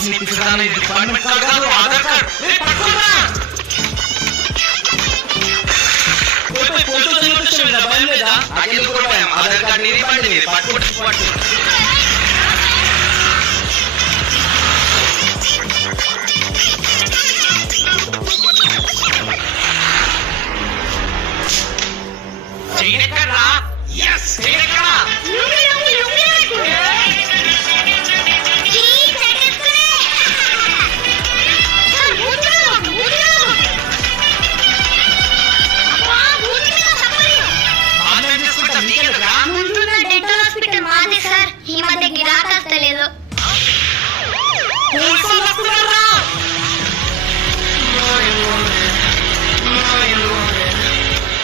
కావాల్సిన ఇప్పించడానికి ఇది department card కాదు, ఆధార్ కార్డు. పట్టుకోరా భయం లేదా? నాకెందుకు కూడా భయం. ఆధార్ కార్డు నీది, బండి నీది. పట్టు చెయ్యెక్కడ్రా? yes చెయ్యెక్కడా?